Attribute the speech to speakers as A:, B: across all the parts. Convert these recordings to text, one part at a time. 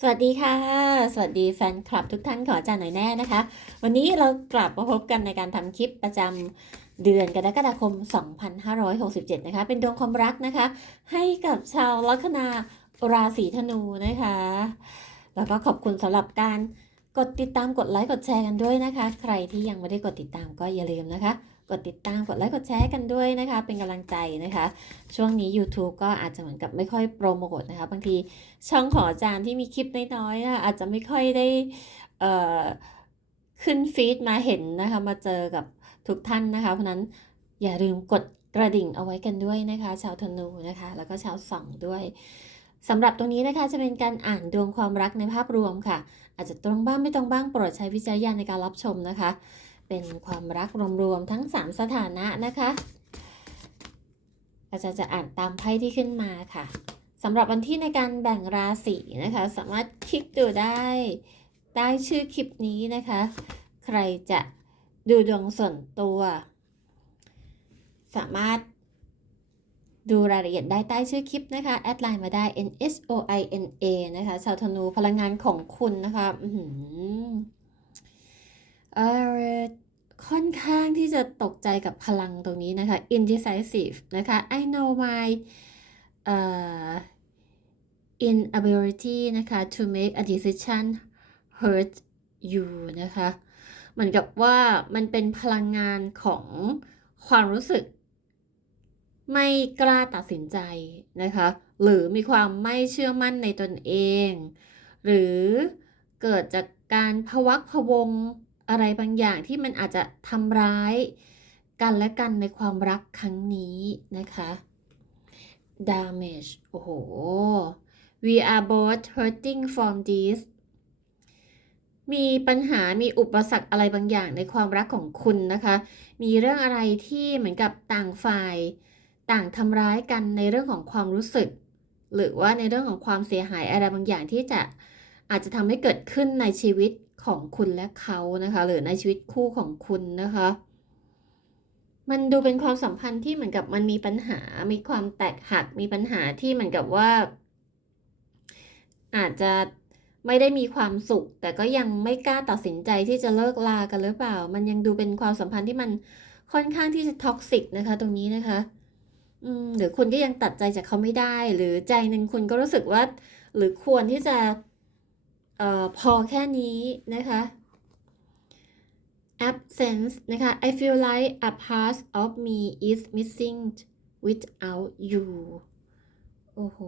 A: สวัสดีค่ะ สวัสดีแฟนคลับทุกท่านขออาจารย์หน่อยแน่นะคะ วันนี้เรากลับมาพบกันในการทำคลิปประจำเดือนกรกฎาคม 2567 นะคะ เป็นดวงความรักนะคะ ให้กับชาวลัคนาราศีธนูนะคะ แล้วก็ขอบคุณสำหรับการกดติดตามกดไลค์กดแชร์กันด้วยนะคะ ใครที่ยังไม่ได้กดติดตามก็อย่าลืมนะคะ กดติดตามกดไลค์กดแชร์กันด้วยนะคะ เป็นกำลังใจนะคะ ช่วงนี้ YouTube ก็อาจจะเหมือนกับไม่ค่อยโปรโมทนะคะ บางทีช่องของอาจารย์ที่มีคลิปน้อยๆนะอาจจะไม่ค่อยได้เออขึ้นฟีดมาเห็นนะคะ มาเจอกับทุกท่านนะคะ เพราะฉะนั้นอย่าลืมกดกระดิ่งเอาไว้กันด้วยนะคะ ชาวธนูนะคะ แล้วก็ชาวส่องด้วยสำหรับตรงนี้นะคะจะเป็นการอ่านดวงความรักในภาพรวมค่ะ อาจจะตรงบ้างไม่ตรงบ้างโปรดใช้วิจารณญาณในการรับชมนะคะ เป็นความรักรวมๆทั้ง 3 สถานะนะคะ อาจารย์จะอ่านตามไพ่ที่ขึ้นมาค่ะสำหรับวันที่ในการแบ่งราศีนะคะ สามารถคลิกดูได้ใต้ชื่อคลิปนี้นะคะ ใครจะดูดวงส่วนตัว สามารถดูรายละเอียดได้ใต้ชื่อคลิปนะคะ แอดไลน์มาได้ n s o i n a นะคะ ชาวธนูพลังงานของคุณนะคะอื เออค่อนข้างที่จะตกใจกับพลังตรงนี้นะคะ indecisive นะคะ I know my เอ่อ inability นะคะ to make a decision hurt you นะคะ เหมือนกับว่ามันเป็นพลังงานของความรู้สึก ไม่กล้าตัดสินใจนะคะ หรือมีความไม่เชื่อมั่นในตนเอง หรือเกิดจากการพวักพวง อะไรบางอย่างที่มันอาจจะทำร้ายกันและกันในความรักครั้งนี้นะคะ damage โอ้โห we are both hurting from this มีปัญหา มีอุปสรรคอะไรบางอย่างในความรักของคุณนะคะ มีเรื่องอะไรที่เหมือนกับต่างฝ่าย ต่างทำร้ายกันในเรื่องของความรู้สึก หรือว่าในเรื่องของความเสียหายอะไรบางอย่างที่จะอาจจะทำให้เกิดขึ้นในชีวิต ของคุณและเขานะคะ หรือในชีวิตคู่ของคุณนะคะ มันดูเป็นความสัมพันธ์ที่เหมือนกับมันมีปัญหา มีความแตกหัก มีปัญหาที่เหมือนกับว่า อาจจะไม่ได้มีความสุข แต่ก็ยังไม่กล้าตัดสินใจที่จะเลิกลากันหรือเปล่า มันยังดูเป็นความสัมพันธ์ที่มันค่อนข้างที่จะท็อกซิกนะคะ ตรงนี้นะคะอืมหรือคุณก็ยังตัดใจจากเขาไม่ได้ หรือใจหนึ่งคุณก็รู้สึกว่า หรือควรที่จะ อ่อพอแค่นี้นะคะ absence นะคะ I feel like a part of me is missing without you โอ้โห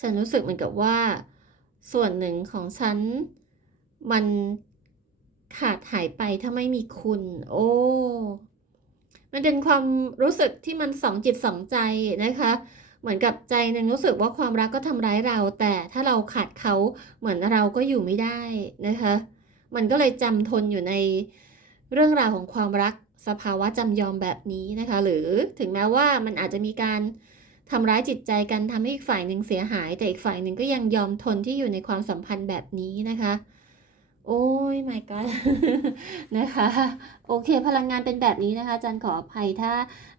A: ฉันรู้สึกเหมือนกับว่า ส่วนหนึ่งของฉัน มันขาดหายไปถ้าไม่มีคุณ โอ้ มันเป็นความรู้สึกที่มันสองจิตสองใจนะคะ เหมือนกับใจหนึ่งรู้สึกว่าความรักก็ทำร้ายเรา แต่ถ้าเราขาดเขาเหมือนเราก็อยู่ไม่ได้นะคะ มันก็เลยจำทนอยู่ในเรื่องราวของความรักสภาวะจำยอมแบบนี้นะคะ หรือถึงแม้ว่ามันอาจจะมีการทำร้ายจิตใจกันทำให้อีกฝ่ายหนึ่งเสียหาย แต่อีกฝ่ายหนึ่งก็ยังยอมทนที่อยู่ในความสัมพันธ์แบบนี้นะคะ โอ้ย my god นะคะ โอเค พลังงานเป็นแบบนี้นะคะ อาจารย์ขออภัยถ้า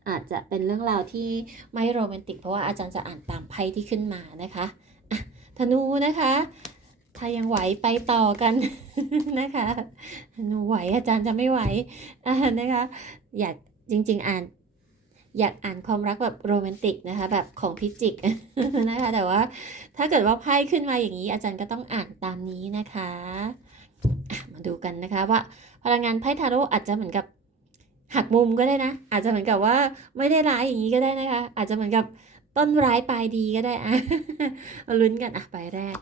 A: อาจจะเป็นเรื่องราวที่ไม่โรแมนติก เพราะว่าอาจารย์จะอ่านตามไพ่ที่ขึ้นมานะคะธนูนะคะ ถ้ายังไหวไปต่อกันนะคะธนูไหวอาจารย์จะไม่ไหวะนะคะ อยากจริง ๆ อ่านอยากอ่านความรักแบบโรแมนติกนะคะ แบบของพิจิกนะคะ แต่ว่าถ้าเกิดว่าไพ่ขึ้นมาอย่างนี้ อาจารย์ก็ต้องอ่านตามนี้นะคะ มาดูกันนะคะว่าพลังงานไพ่ทาโร่อาจจะเหมือนกับหักมุมก็ได้นะ อาจจะเหมือนกับว่าไม่ได้ร้ายอย่างนี้ก็ได้นะคะ อาจจะเหมือนกับต้นร้ายปลายดีก็ได้อะมาลุ้นกันอะใบแรก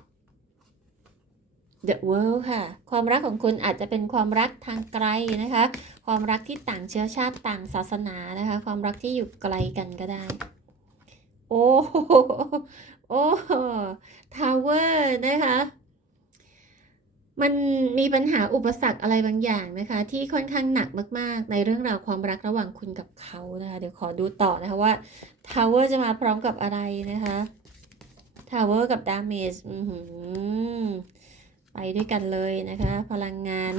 A: The World ค่ะ ความรักของคุณอาจจะเป็นความรักทางไกลนะคะ ความรักที่ต่างเชื้อชาติต่างศาสนานะคะ ความรักที่อยู่ไกลกันก็ได้ โอ้โหโอ้ทาวเวอร์นะคะ มันมีปัญหาอุปสรรคอะไรบางอย่างนะคะ ที่ค่อนข้างหนักมากๆ ในเรื่องราวความรักระหว่างคุณกับเขานะคะเดี๋ยวขอดูต่อนะคะว่าทาวเวอร์จะมาพร้อมกับอะไรนะคะทาวเวอร์กับดาเมจอือหือไปด้วยกันเลยนะคะ พลังงาน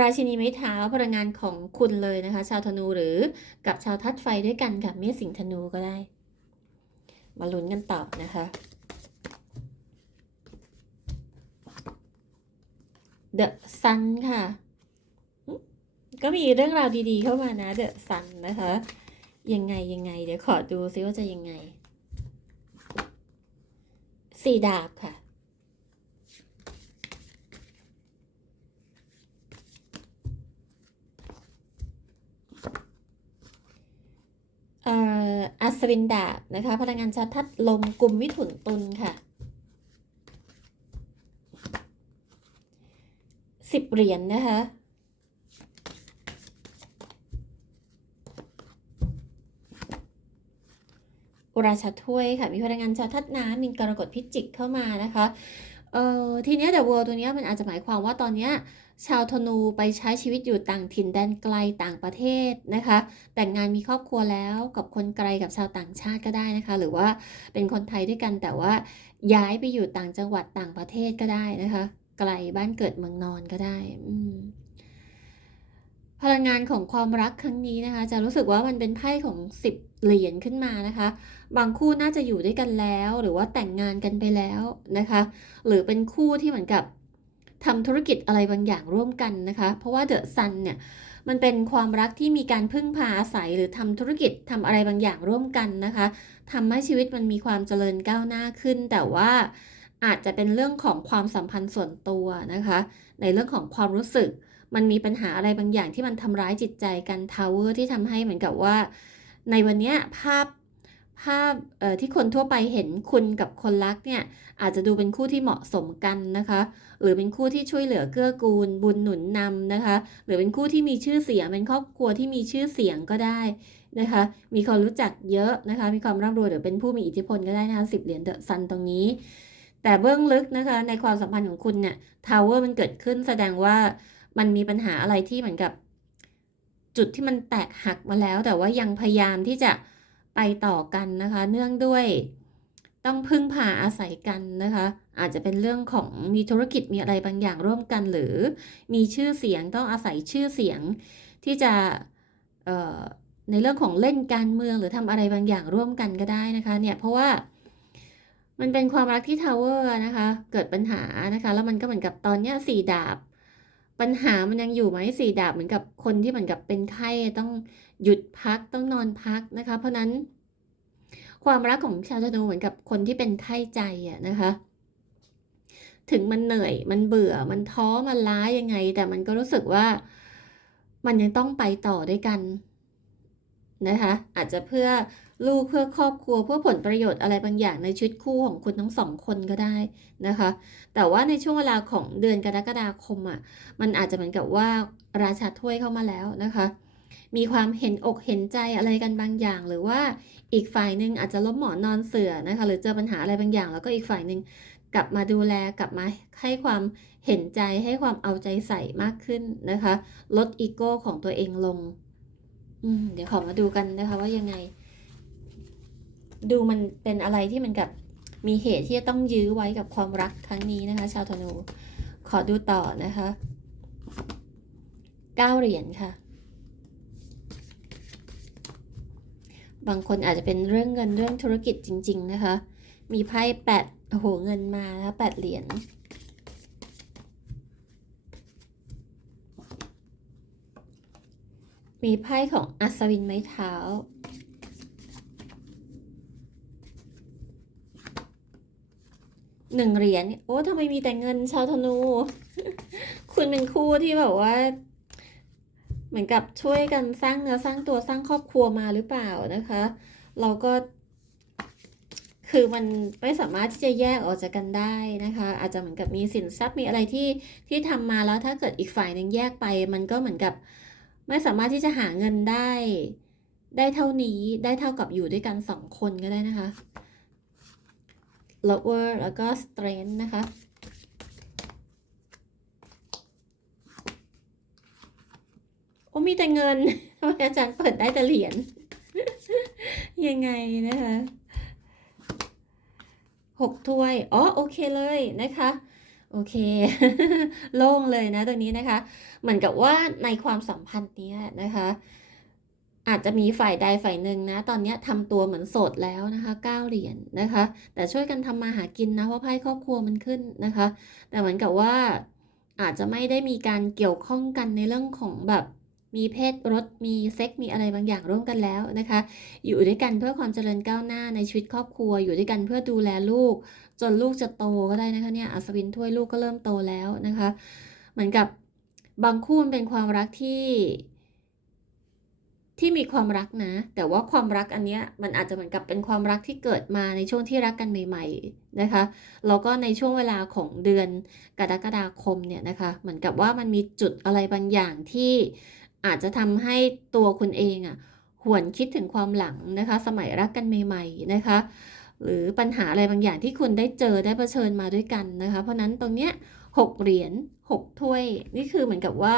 A: ราชินีไม้เท้าพลังงานของคุณเลยนะคะ ชาวธนูหรือกับชาวทัดไฟด้วยกันกับเมษสิงธนูก็ได้ มาลุ้นกันต่อนะคะ The Sun ค่ะ ก็มีเรื่องราวดีๆเข้ามานะ The Sun นะคะ ยังไงยังไง เดี๋ยวขอดูซิว่าจะยังไง สี่ดาบค่ะอัศวินดาบนะคะ พลังงานชาทัดลมกลุ่มวิถุนตุลค่ะ สิบเหรียญนะคะราชาถ้วยค่ะ มีพลังงานชาทัดน้ำมีกรกฎพิจิกเข้ามานะคะเอ่อทีเนี้ย The World ตัวเนี้ยมันอาจจะหมายความว่าตอนเนี้ยชาวธนูไปใช้ชีวิตอยู่ต่างถิ่นแดนไกลต่างประเทศนะคะ แต่งงานมีครอบครัวแล้วกับคนไกลกับชาวต่างชาติก็ได้นะคะ หรือว่าเป็นคนไทยด้วยกันแต่ว่าย้ายไปอยู่ต่างจังหวัดต่างประเทศก็ได้นะคะ ไกลบ้านเกิดเมืองนอนก็ได้พลังงานของความรักครั้งนี้นะคะ จะรู้สึกว่ามันเป็นไพ่ของสิบเหรียญขึ้นมานะคะ บางคู่น่าจะอยู่ด้วยกันแล้ว หรือว่าแต่งงานกันไปแล้วนะคะ หรือเป็นคู่ที่เหมือนกับทำธุรกิจอะไรบางอย่างร่วมกันนะคะ เพราะว่าเดอะซันเนี่ยมันเป็นความรักที่มีการพึ่งพาอาศัยหรือทำธุรกิจทำอะไรบางอย่างร่วมกันนะคะทำให้ชีวิตมันมีความเจริญก้าวหน้าขึ้น แต่ว่า อาจจะเป็นเรื่องของความสัมพันธ์ส่วนตัวนะคะ ในเรื่องของความรู้สึก มันมีปัญหาอะไรบางอย่างที่มันทำร้ายจิตใจกันทาวเวอร์ที่ทำให้เหมือนกับว่า ในวันนี้ภาพภาพที่คนทั่วไปเห็นคุณกับคนรักเนี่ยอาจจะดูเป็นคู่ที่เหมาะสมกันนะคะ หรือเป็นคู่ที่ช่วยเหลือเกื้อกูล บุญหนุนนำนะคะ หรือเป็นคู่ที่มีชื่อเสียงเป็นครอบครัวที่มีชื่อเสียงก็ได้นะคะ มีคนรู้จักเยอะนะคะ มีความร่ำรวยหรือเป็นผู้มีอิทธิพลก็ได้นะคะสิบเหรียญเดอะซันตรงนี้ แต่เบื้องลึกนะคะในความสัมพันธ์ของคุณเนี่ยทาวเวอร์มันเกิดขึ้นแสดงว่ามันมีปัญหาอะไรที่เหมือนกับ จุดที่มันแตกหักมาแล้ว แต่ว่ายังพยายามที่จะไปต่อกันนะคะ เนื่องด้วยต้องพึ่งพาอาศัยกันนะคะ อาจจะเป็นเรื่องของมีธุรกิจมีอะไรบางอย่างร่วมกัน หรือมีชื่อเสียงต้องอาศัยชื่อเสียงที่จะในเรื่องของเล่นการเมืองหรือทำอะไรบางอย่างร่วมกันก็ได้นะคะเนี่ยเพราะว่า มันเป็นความรักที่ทาวเวอร์นะคะ เกิดปัญหานะคะ แล้วมันก็เหมือนกับตอนเนี้ยสี่ดาบ ปัญหามันยังอยู่ไหมสี่ดาบเหมือนกับคนที่เหมือนกับเป็นไข้ต้องหยุดพักต้องนอนพักนะคะ เพราะนั้น ความรักของชาวธนูเหมือนกับคนที่เป็นไข้ใจอะนะคะ ถึงมันเหนื่อยมันเบื่อมันท้อมันล้ายังไง แต่มันก็รู้สึกว่ามันยังต้องไปต่อด้วยกันนะคะ อาจจะเพื่อ ลูกเพื่อครอบครัวเพื่อผลประโยชน์อะไรบางอย่างในชีวิตคู่ของคุณทั้งสองคนก็ได้นะคะ แต่ว่าในช่วงเวลาของเดือนกรกฎาคมอะมันอาจจะเหมือนกับว่าราชาถ้วยเข้ามาแล้วนะคะมีความเห็นอกเห็นใจอะไรกันบางอย่าง หรือว่าอีกฝ่ายหนึ่งอาจจะล้มหมอนนอนเสือนะคะ หรือเจอปัญหาอะไรบางอย่าง แล้วก็อีกฝ่ายหนึ่งกลับมาดูแลกลับมาให้ความเห็นใจให้ความเอาใจใส่มากขึ้นนะคะ ลดอีโก้ของตัวเองลงอืเดี๋ยวขอมาดูกันนะคะว่ายังไง ดูมันเป็นอะไรที่มันกับมีเหตุที่จะต้องยื้อไว้กับความรักครั้งนี้นะคะ ชาวธนู ขอดูต่อนะคะเก้าเหรียญค่ะ บางคนอาจจะเป็นเรื่องเงินเรื่องธุรกิจจริง ๆ นะคะ มีไพ่แปดโอ้โหเงินมานะคะแปดเหรียญมีไพ่ของอัศวินไม้เท้า หนึ่งเหรียญโอ้ทำไมมีแต่เงินชาวธนู คุณเป็นคู่ที่แบบว่า เหมือนกับช่วยกันสร้างเนื้อสร้างตัวสร้างครอบครัวมาหรือเปล่านะคะ เราก็ คือมันไม่สามารถที่จะแยกออกจากกันได้นะคะ อาจจะเหมือนกับมีสินทรัพย์มีอะไรที่ที่ทำมาแล้วถ้าเกิดอีกฝ่ายหนึ่งแยกไป มันก็เหมือนกับ ไม่สามารถที่จะหาเงินได้ ได้เท่านี้ได้เท่ากับอยู่ด้วยกันสองคนก็ได้นะคะ lower แล้วก็ strength นะคะ โอ้มีแต่เงินทำไมอาจารย์เปิดได้แต่เหรียญ ยังไงนะคะหกถ้วย อ๋อ โอเคเลยนะคะ โอเค โล่งเลยนะตรงนี้นะคะ เหมือนกับว่าในความสัมพันธ์เนี้ยนะคะ อาจจะมีฝ่ายใดฝ่ายหนึ่งนะ ตอนนี้ทำตัวเหมือนโสดแล้วนะคะเก้าเหรียญนะคะ แต่ช่วยกันทำมาหากินนะ เพราะไพ่ครอบครัวมันขึ้นนะคะ แต่เหมือนกับว่าอาจจะไม่ได้มีการเกี่ยวข้องกันในเรื่องของแบบมีเพศรสมีเซ็กมีอะไรบางอย่างร่วมกันแล้วนะคะ อยู่ด้วยกันเพื่อความเจริญก้าวหน้าในชีวิตครอบครัว อยู่ด้วยกันเพื่อดูแลลูก จนลูกจะโตก็ได้นะคะเนี่ยอัศวินถ้วยลูกก็เริ่มโตแล้วนะคะ เหมือนกับบางคู่มันเป็นความรักที่ ที่มีความรักนะ แต่ว่าความรักอันเนี้ยมันอาจจะเหมือนกับเป็นความรักที่เกิดมาในช่วงที่รักกันใหม่ ๆนะคะแล้วก็ในช่วงเวลาของเดือนกรกฎาคมเนี่ยนะคะเหมือนกับว่ามันมีจุดอะไรบางอย่างที่อาจจะทำให้ตัวคุณเองอะ่ะหวนคิดถึงความหลังนะคะ สมัยรักกันใหม่ ๆนะคะ หรือปัญหาอะไรบางอย่างที่คุณได้เจอได้เผชิญมาด้วยกันนะคะ เพราะนั้นตรงเนี้ยหกเหรียญหกถ้วยนี่คือเหมือนกับว่า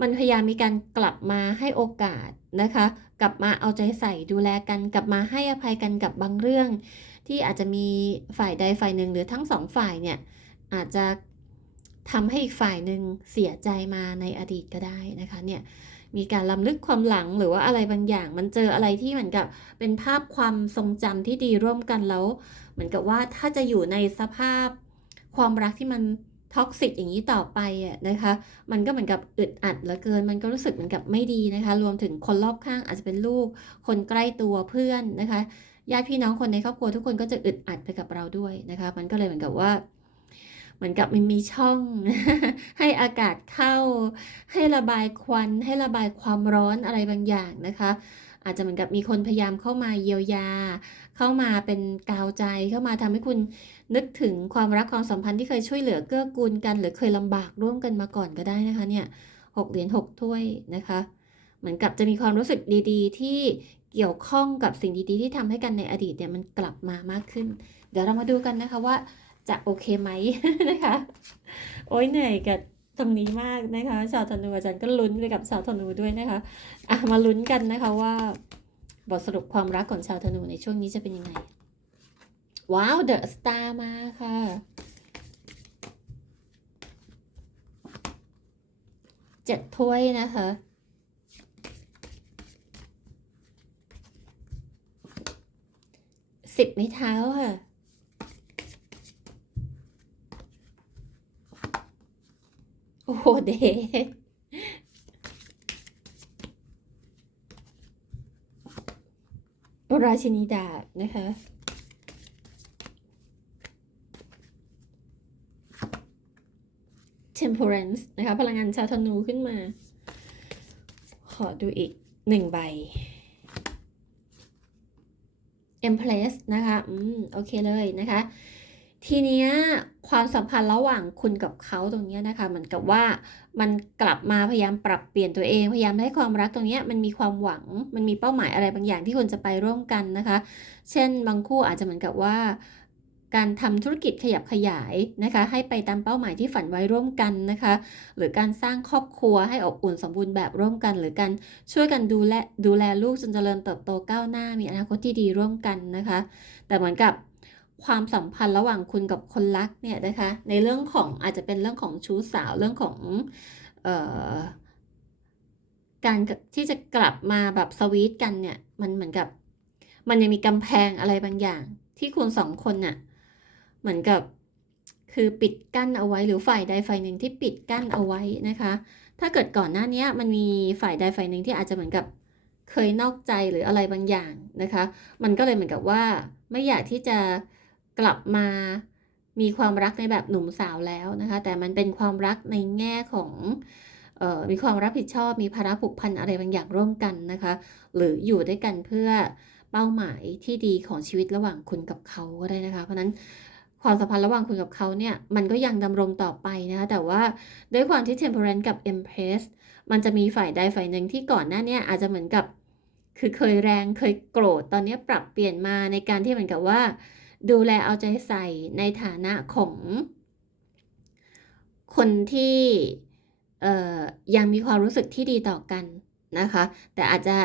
A: มันพยายามมีการกลับมาให้โอกาสนะคะ กลับมาเอาใจใส่ดูแลกัน กลับมาให้อภัยกันกับบางเรื่อง ที่อาจจะมีฝ่ายใดฝ่ายหนึ่งหรือทั้งสองฝ่ายเนี่ยอาจจะทำให้อีกฝ่ายหนึ่งเสียใจมาในอดีตก็ได้นะคะเนี่ยมีการล้ำลึกความหลังหรือว่าอะไรบางอย่าง มันเจออะไรที่เหมือนกับเป็นภาพความทรงจำที่ดีร่วมกันแล้ว เหมือนกับว่าถ้าจะอยู่ในสภาพความรักที่มัน ท็อกซิกอย่างนี้ต่อไปอะนะคะ มันก็เหมือนกับอึดอัดเหลือเกิน มันก็รู้สึกเหมือนกับไม่ดีนะคะ รวมถึงคนรอบข้างอาจจะเป็นลูก คนใกล้ตัวเพื่อนนะคะญาติพี่น้องคนในครอบครัวทุกคนก็จะอึดอัดไปกับเราด้วยนะคะ มันก็เลยเหมือนกับว่า เหมือนกับมันมีช่อง ให้อากาศเข้า ให้ระบายควัน ให้ระบายความร้อนอะไรบางอย่างนะคะ อาจจะเหมือนกับมีคนพยายามเข้ามาเยียวยา เข้ามาเป็นกาวใจเข้ามาทำให้คุณ นึกถึงความรักความสัมพันธ์ที่เคยช่วยเหลือเกื้อกูลกัน หรือเคยลำบากร่วมกันมาก่อนก็ได้นะคะเนี่ยหกเหรียญหกถ้วยนะคะ เหมือนกับจะมีความรู้สึกดีๆ ที่เกี่ยวข้องกับสิ่งดีๆ ที่ทำให้กันในอดีตเนี่ยมันกลับมามากขึ้น เดี๋ยวเรามาดูกันนะคะว่าจะโอเคไหมนะคะ โอ้ยเหนื่อยกับตรงนี้มากนะคะชาวธนูอาจารย์ก็ลุ้นไปกับชาวธนูด้วยนะคะอะมาลุ้นกันนะคะว่า บทสรุปความรักของชาวธนูในช่วงนี้จะเป็นยังไง ว้าวเดอะสตาร์มาค่ะเจ็ดถ้วยนะคะสิบไม้เท้าค่ะโอ้โหเดราชินีดาบนะคะ temperance นะคะ พลังงานชาวธนูขึ้นมา ขอดูอีกหนึ่งใบ empress นะคะ อืม โอเคเลยนะคะ ทีเนี้ยความสัมพันธ์ระหว่างคุณกับเขาตรงเนี้ยนะคะ เหมือนกับว่ามันกลับมาพยายามปรับเปลี่ยนตัวเอง พยายามให้ความรักตรงเนี้ยมันมีความหวัง มันมีเป้าหมายอะไรบางอย่างที่คุณจะไปร่วมกันนะคะ เช่นบางคู่อาจจะเหมือนกับว่า การทำธุรกิจขยับขยายนะคะ ให้ไปตามเป้าหมายที่ฝันไว้ร่วมกันนะคะ หรือการสร้างครอบครัวให้อบอุ่นสมบูรณ์แบบร่วมกัน หรือการช่วยกันดูแลดูแลลูกจนเจริญเติบโตก้าวหน้ามีอนาคตที่ดีร่วมกันนะคะ แต่เหมือนกับความสัมพันธ์ระหว่างคุณกับคนรักเนี่ยนะคะ ในเรื่องของอาจจะเป็นเรื่องของชู้สาวเรื่องของออการที่จะกลับมาแบบสวีทกันเนี่ยมันเหมือนกับ มันยังมีกำแพงอะไรบางอย่าง ที่คุณสองคนน่ะ เหมือนกับคือปิดกั้นเอาไว้หรือฝ่ายใดฝ่ายหนึ่งที่ปิดกั้นเอาไว้นะคะ ถ้าเกิดก่อนหน้านี้มันมีฝ่ายใดฝ่ายหนึ่งที่อาจจะเหมือนกับเคยนอกใจหรืออะไรบางอย่างนะคะ มันก็เลยเหมือนกับว่าไม่อยากที่จะกลับมามีความรักในแบบหนุ่มสาวแล้วนะคะ แต่มันเป็นความรักในแง่ของออมีความรับผิดชอบมีภาระผูกพันอะไรบางอย่างร่วมกันนะคะ หรืออยู่ด้วยกันเพื่อเป้าหมายที่ดีของชีวิตระหว่างคุณกับเขาก็ได้นะคะ เพราะนั้น ความสัมพันธ์ระหว่างคุณกับเขาเนี่ย มันก็ยังดำรงต่อไปนะคะ แต่ว่าด้วยความที่ temperance กับ empress มันจะมีฝ่ายใดฝ่ายหนึ่งที่ก่อนหน้านี้อาจจะเหมือนกับ คือเคยแรงเคยโกรธตอนนี้ปรับเปลี่ยนมาในการที่เหมือนกับว่า ดูแลเอาใจใส่ในฐานะของคนที่ยังมีความรู้สึกที่ดีต่อกันนะคะ แต่อาจจะ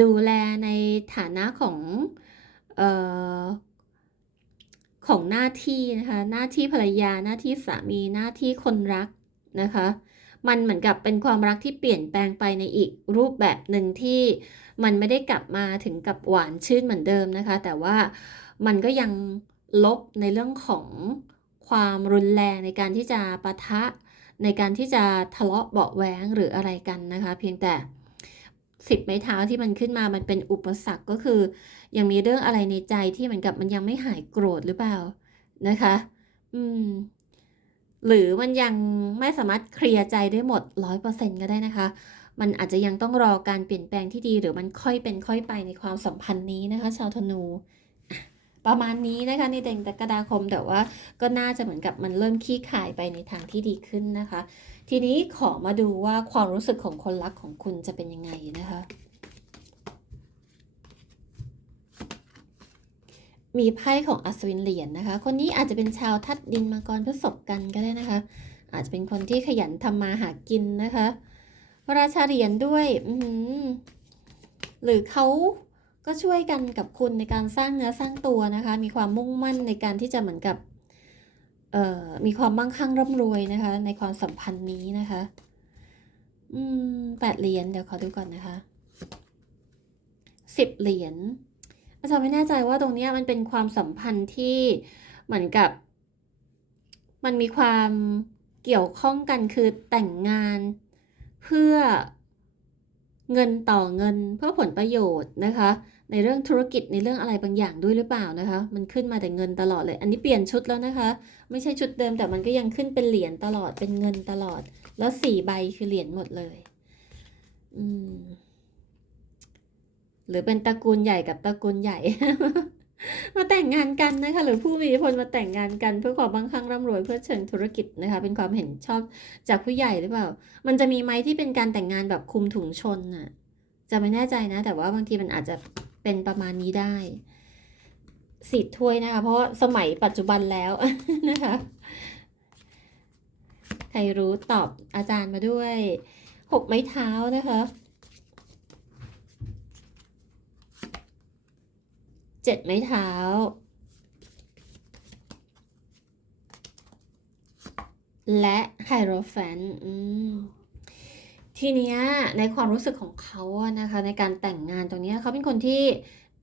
A: ดูแลในฐานะของ ของหน้าที่นะคะหน้าที่ภรรยาหน้าที่สามีหน้าที่คนรักนะคะ มันเหมือนกับเป็นความรักที่เปลี่ยนแปลงไปในอีกรูปแบบหนึ่งที่มันไม่ได้กลับมาถึงกับหวานชื่นเหมือนเดิมนะคะ แต่ว่ามันก็ยังลบในเรื่องของความรุนแรงในการที่จะปะทะในการที่จะทะเลาะเบาะแว้งหรืออะไรกันนะคะ เพียงแต่ สิบไม้เท้าที่มันขึ้นมามันเป็นอุปสรรคก็คือ ยังมีเรื่องอะไรในใจที่เหมือนกับมันยังไม่หายโกรธหรือเปล่านะคะ อืม หรือมันยังไม่สามารถเคลียร์ใจได้หมดร้อยเปอร์เซ็นก็ได้นะคะ มันอาจจะยังต้องรอการเปลี่ยนแปลงที่ดีหรือมันค่อยเป็นค่อยไปในความสัมพันธ์นี้นะคะ ชาวธนู ประมาณนี้นะคะในเดือนกรกฎาคมแต่ว่าก็น่าจะเหมือนกับมันเริ่มขี้ขายไปในทางที่ดีขึ้นนะคะ ทีนี้ขอมาดูว่าความรู้สึกของคนรักของคุณจะเป็นยังไงนะคะมีไพ่ของอัศวินเหรียญนะคะ คนนี้อาจจะเป็นชาวทัดดินมังกรพฤษภกันก็ได้นะคะ อาจจะเป็นคนที่ขยันทำมาหากินนะคะ ราชาเหรียญด้วย อือหือหรือเขา ก็ช่วยกันกับคุณในการสร้างเนื้อสร้างตัวนะคะ มีความมุ่งมั่นในการที่จะเหมือนกับมีความมั่งคั่งร่ำรวยนะคะ ในความสัมพันธ์นี้นะคะ อืมแปดเหรียญเดี๋ยวขอดูก่อนนะคะสิบเหรียญอาจารย์ไม่แน่ใจว่าตรงนี้มันเป็นความสัมพันธ์ที่เหมือนกับ มันมีความเกี่ยวข้องกันคือแต่งงานเพื่อเงินต่อเงินเพื่อผลประโยชน์นะคะ ในเรื่องธุรกิจในเรื่องอะไรบางอย่างด้วยหรือเปล่านะคะ มันขึ้นมาแต่เงินตลอดเลย อันนี้เปลี่ยนชุดแล้วนะคะ ไม่ใช่ชุดเดิมแต่มันก็ยังขึ้นเป็นเหรียญตลอดเป็นเงินตลอด แล้วสี่ใบคือเหรียญหมดเลยอืมหรือเป็นตระกูลใหญ่กับตระกูลใหญ่ มาแต่งงานกันนะคะ หรือผู้มีอิทธิพลมาแต่งงานกันเพื่อความมั่งคั่งร่ำรวยเพื่อเชิงธุรกิจนะคะ เป็นความเห็นชอบจากผู้ใหญ่หรือเปล่า มันจะมีไหมที่เป็นการแต่งงานแบบคุมถุงชนน่ะ จะไม่แน่ใจนะ แต่ว่าบางทีมันอาจจะ เป็นประมาณนี้ได้สิถ้วยนะคะ เพราะสมัยปัจจุบันแล้วนะคะ ใครรู้ตอบอาจารย์มาด้วยหกไม้เท้านะคะเจ็ดไม้เท้าและไฮโรแฟนอืม ทีเนี้ยในความรู้สึกของเขาอะนะคะในการแต่งงานตรงนี้เขาเป็นคนที่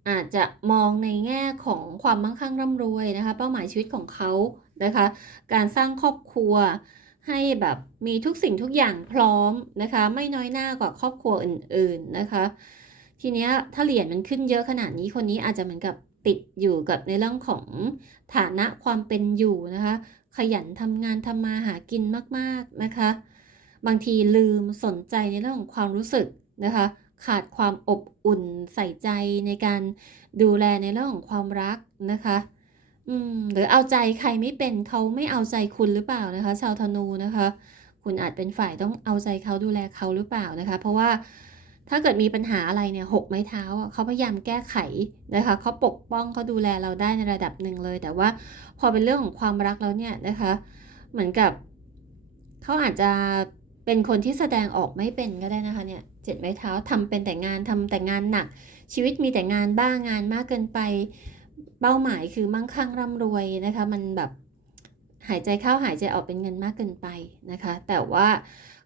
A: อาจจะมองในแง่ของความมั่งคั่งร่ำรวยนะคะ เป้าหมายชีวิตของเขานะคะ การสร้างครอบครัวให้แบบมีทุกสิ่งทุกอย่างพร้อมนะคะ ไม่น้อยหน้ากว่าครอบครัวอื่น ๆนะคะ ทีเนี้ยถ้าเหรียญมันขึ้นเยอะขนาดนี้คนนี้อาจจะเหมือนกับติดอยู่กับในเรื่องของฐานะความเป็นอยู่นะคะ ขยันทำงานทำมาหากินมากๆนะคะ บางทีลืมสนใจในเรื่องของความรู้สึกนะคะ ขาดความอบอุ่นใส่ใจในการดูแลในเรื่องของความรักนะคะอืมหรือเอาใจใครไม่เป็นเขาไม่เอาใจคุณหรือเปล่านะคะ ชาวธนูนะคะ คุณอาจเป็นฝ่ายต้องเอาใจเขาดูแลเขาหรือเปล่านะคะ เพราะว่าถ้าเกิดมีปัญหาอะไรเนี่ยหกไม้เท้าอะเขาพยายามแก้ไขนะคะเขาปกป้องเขาดูแลเราได้ในระดับหนึ่งเลย แต่ว่าพอเป็นเรื่องของความรักแล้วเนี่ยนะคะ เหมือนกับเขาอาจจะ เป็นคนที่แสดงออกไม่เป็นก็ได้นะคะเนี่ยเจ็ดไม้เท้าทำเป็นแต่งานทำแต่งานหนัก ชีวิตมีแต่งานบ้างงานมากเกินไป เป้าหมายคือมั่งคั่งร่ำรวยนะคะ มันแบบหายใจเข้าหายใจออกเป็นเงินมากเกินไปนะคะ แต่ว่า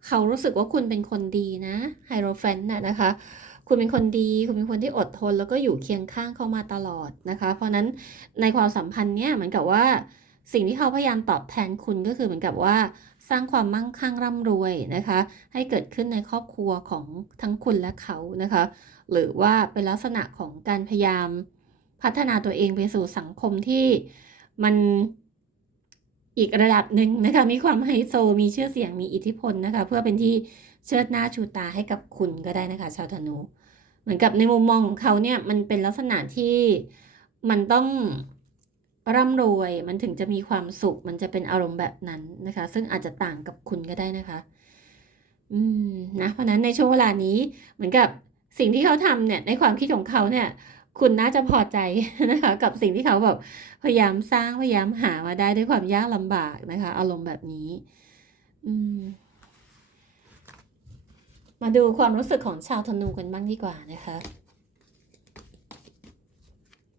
A: เขารู้สึกว่าคุณเป็นคนดีนะไฮโรแฟนน่ะนะคะ คุณเป็นคนดี คุณเป็นคนที่อดทน แล้วก็อยู่เคียงข้างเขามาตลอดนะคะ เพราะนั้นในความสัมพันธ์เนี่ยเหมือนกับว่า สิ่งที่เขาพยายามตอบแทนคุณก็คือเหมือนกับว่า สร้างความมั่งคั่งร่ำรวยนะคะ ให้เกิดขึ้นในครอบครัวของทั้งคุณและเขานะคะ หรือว่าเป็นลักษณะของการพยายามพัฒนาตัวเองไปสู่สังคมที่มันอีกระดับหนึ่งนะคะ มีความไฮโซ มีชื่อเสียง มีอิทธิพลนะคะ เพื่อเป็นที่เชิดหน้าชูตาให้กับคุณก็ได้นะคะ ชาวธนู เหมือนกับในมุมมองของเขาเนี่ย มันเป็นลักษณะที่มันต้อง ร่ำรวยมันถึงจะมีความสุข มันจะเป็นอารมณ์แบบนั้นนะคะ ซึ่งอาจจะต่างกับคุณก็ได้นะคะ อืมนะเพราะนั้นในช่วงเวลานี้เหมือนกับสิ่งที่เขาทำเนี่ยในความคิดของเขาเนี่ย คุณน่าจะพอใจนะคะ กับสิ่งที่เขาแบบพยายามสร้างพยายามหามาได้ด้วยความยากลำบากนะคะ อารมณ์แบบนี้ อืมมาดูความรู้สึกของชาวธนูกันบ้างดีกว่านะคะ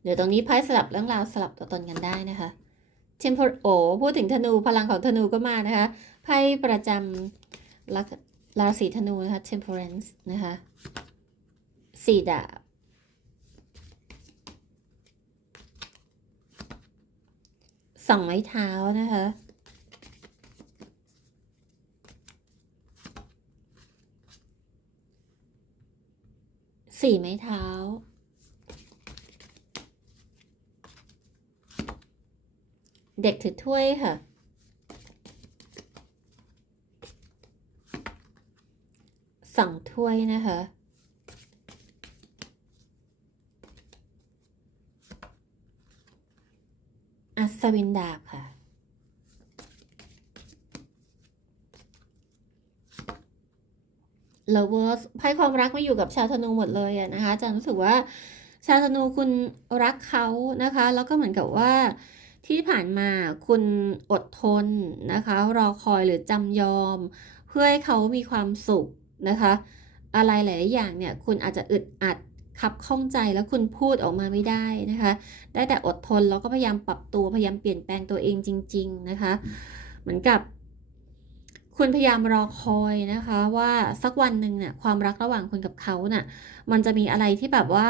A: เดี๋ยวตรงนี้ไพ่สลับเรื่องราวสลับตัวตนกันได้นะคะ เช่นพโอพูดถึงธนูพลังของธนูก็มานะคะไพ่ประจำราศีธนูนะคะ temperance นะคะสี่ดาบสองไม้เท้านะคะสี่ไม้เท้า เด็กถือถ้วยค่ะสองถ้วยนะคะอัศวินดาบค่ะ lovers ไพ่ความรักไม่อยู่กับชาวธนูหมดเลยอะนะคะอาจารย์รู้สึกว่าชาวธนูคุณรักเขานะคะ แล้วก็เหมือนกับว่า ที่ผ่านมาคุณอดทนนะคะ รอคอยหรือจำยอม เพื่อให้เขามีความสุขนะคะ อะไรหลาย ๆ อย่างเนี่ยคุณอาจจะอึดอัดขับข้องใจแล้วคุณพูดออกมาไม่ได้นะคะ ได้แต่อดทนแล้วก็พยายามปรับตัวพยายามเปลี่ยนแปลงตัวเองจริง ๆ นะคะ เหมือนกับ คุณพยายามรอคอยนะคะ ว่าสักวันหนึ่งเนี่ยความรักระหว่างคุณกับเขาเน่ะมันจะมีอะไรที่แบบว่า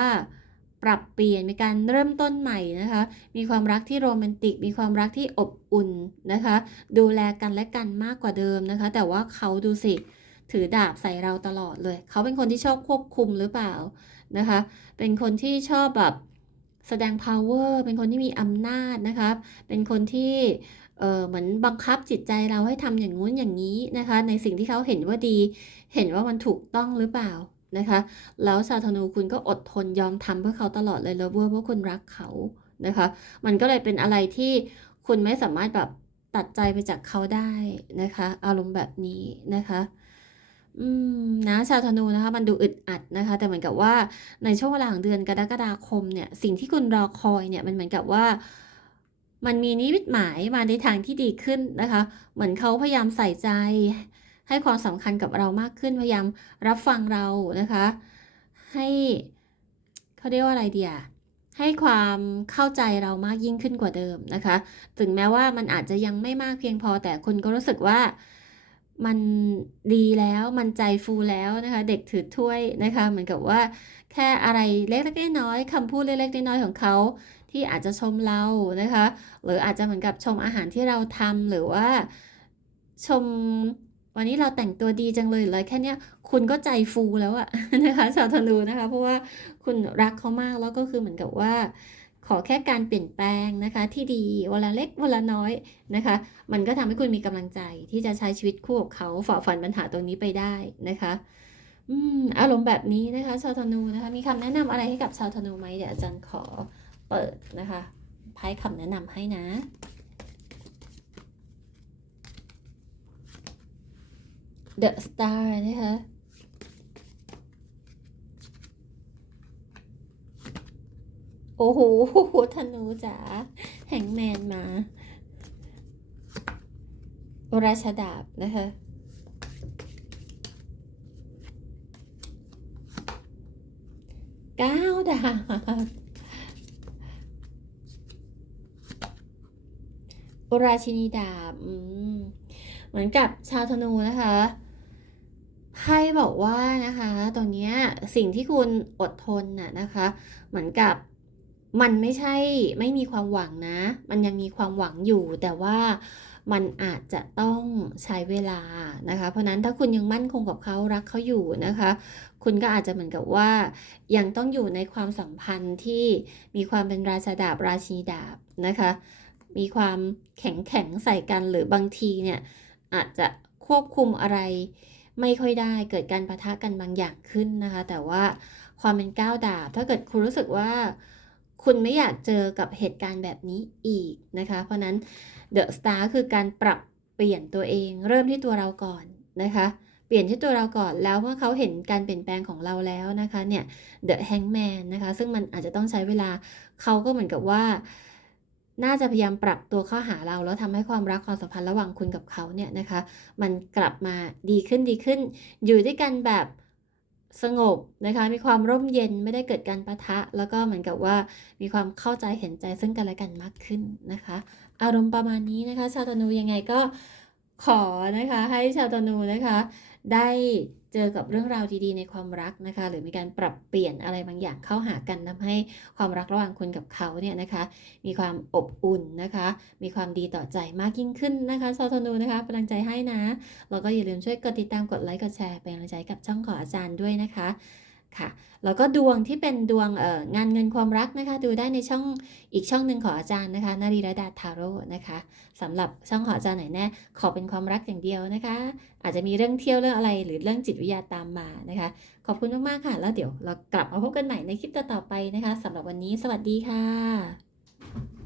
A: ปรับเปลี่ยนมีการเริ่มต้นใหม่นะคะ มีความรักที่โรแมนติก มีความรักที่อบอุ่นนะคะ ดูแลกันและกันมากกว่าเดิมนะคะ แต่ว่าเขาดูสิ ถือดาบใส่เราตลอดเลย เขาเป็นคนที่ชอบควบคุมหรือเปล่านะคะ เป็นคนที่ชอบแบบแสดง power เป็นคนที่มีอำนาจนะคะเป็นคนที่เออเหมือนบังคับจิตใจเราให้ทำอย่างงู้นอย่างนี้นะคะ ในสิ่งที่เขาเห็นว่าดี เห็นว่ามันถูกต้องหรือเปล่า นะคะ แล้วชาวธนูคุณก็อดทนยอมทำเพื่อเขาตลอดเลยเลเวอร์เพราะคุณรักเขานะคะ มันก็เลยเป็นอะไรที่คุณไม่สามารถแบบตัดใจไปจากเขาได้นะคะ อารมณ์แบบนี้นะคะอืมนะชาวธนูนะคะมันดูอึดอัดนะคะ แต่เหมือนกับว่าในช่วงเวลาของเดือนกรกฎาคมเนี่ยสิ่งที่คุณรอคอยเนี่ยมันเหมือนกับว่า มันมีนิมิตหมายมาในทางที่ดีขึ้นนะคะ เหมือนเขาพยายามใส่ใจ ให้ความสำคัญกับเรามากขึ้นพยายามรับฟังเรานะคะ ให้เขาเรียกว่าอะไรเดียให้ความเข้าใจเรามากยิ่งขึ้นกว่าเดิมนะคะ ถึงแม้ว่ามันอาจจะยังไม่มากเพียงพอ แต่คุณก็รู้สึกว่ามันดีแล้วมันใจฟูแล้วนะคะ เด็กถือถ้วยนะคะเหมือนกับว่าแค่อะไรเล็กๆน้อยๆคำพูดเล็กๆน้อยๆของเขาที่อาจจะชมเรานะคะ หรืออาจจะเหมือนกับชมอาหารที่เราทำหรือว่าชม วันนี้เราแต่งตัวดีจังเลยเลยแค่เนี้ยคุณก็ใจฟูแล้วอะนะคะชาวธนูนะคะ เพราะว่าคุณรักเขามากแล้วก็คือเหมือนกับว่าขอแค่การเปลี่ยนแปลงนะคะที่ดีเวละเล็กเวละน้อยนะคะ มันก็ทำให้คุณมีกำลังใจที่จะใช้ชีวิตคู่กับเขาฝ่าฟันปัญหาตรงนี้ไปได้นะคะอืมอารมณ์แบบนี้นะคะชาวธนูนะคะมีคำแนะนำอะไรให้กับชาวธนูไหมเดี๋ยวอาจารย์ขอเปิดนะคะไพ่คำแนะนำให้นะ The Star นะคะ โอ้โหธนูจ๋าแห่งแมนมา ราชดาบนะคะก้าดาบราชินีดาบ อืม เหมือนกับชาวธนูนะคะไพ่บอกว่านะคะตรงนี้สิ่งที่คุณอดทนน่ะนะคะ เหมือนกับมันไม่ใช่ไม่มีความหวังนะ มันยังมีความหวังอยู่ แต่ว่ามันอาจจะต้องใช้เวลานะคะ เพราะนั้นถ้าคุณยังมั่นคงกับเขารักเขาอยู่นะคะ คุณก็อาจจะเหมือนกับว่า ยังต้องอยู่ในความสัมพันธ์ที่มีความเป็นราชาดาบราชีดาบนะคะ มีความแข็งแข็งใส่กันหรือบางทีเนี่ย อาจจะควบคุมอะไรไม่ค่อยได้เกิดการประทะกันบางอย่างขึ้นนะคะ แต่ว่าความเป็นก้าวดาบ ถ้าเกิดคุณรู้สึกว่าคุณไม่อยากเจอกับเหตุการณ์แบบนี้อีกนะคะ เพราะนั้น The Star คือการปรับเปลี่ยนตัวเอง เริ่มที่ตัวเราก่อนนะคะ เปลี่ยนที่ตัวเราก่อนแล้วเมื่อเขาเห็นการเปลี่ยนแปลงของเราแล้วนะคะเนี่ย The Hangman นะคะ ซึ่งมันอาจจะต้องใช้เวลาเขาก็เหมือนกับว่า น่าจะพยายามปรับตัวเข้าหาเรา แล้วทำให้ความรักความสัมพันธ์ระหว่างคุณกับเขาเนี่ยนะคะ มันกลับมาดีขึ้นดีขึ้น อยู่ด้วยกันแบบสงบนะคะ มีความร่มเย็นไม่ได้เกิดการประทะ แล้วก็เหมือนกับว่ามีความเข้าใจเห็นใจซึ่งกันและกันมากขึ้นนะคะ อารมณ์ประมาณนี้นะคะ ชาวธนูยังไงก็ ขอนะคะให้ชาวธนูนะคะ ได้เจอกับเรื่องราวดีๆ ในความรักนะคะ หรือมีการปรับเปลี่ยนอะไรบางอย่างเข้าหากันทำให้ความรักระหว่างคุณกับเขาเนี่ยนะคะ มีความอบอุ่นนะคะ มีความดีต่อใจมากยิ่งขึ้นนะคะชาวธนูนะคะกำลังใจให้นะแล้วก็อย่าลืมช่วยกดติดตามกดไลค์กดแชร์เป็นกำลังใจกับช่องของอาจารย์ด้วยนะคะ ค่ะ แล้วก็ดวงที่เป็นดวงงานเงินความรักนะคะ ดูได้ในช่องอีกช่องหนึ่งของอาจารย์นะคะนารีรดาทาโร่นะคะสำหรับช่องของอาจารย์ไหนแน่ขอเป็นความรักอย่างเดียวนะคะ อาจจะมีเรื่องเที่ยวเรื่องอะไรหรือเรื่องจิตวิทยาตามมานะคะ ขอบคุณมากๆค่ะ แล้วเดี๋ยวเรากลับมาพบกันใหม่ในคลิปต่อๆไปนะคะสำหรับวันนี้ สวัสดีค่ะ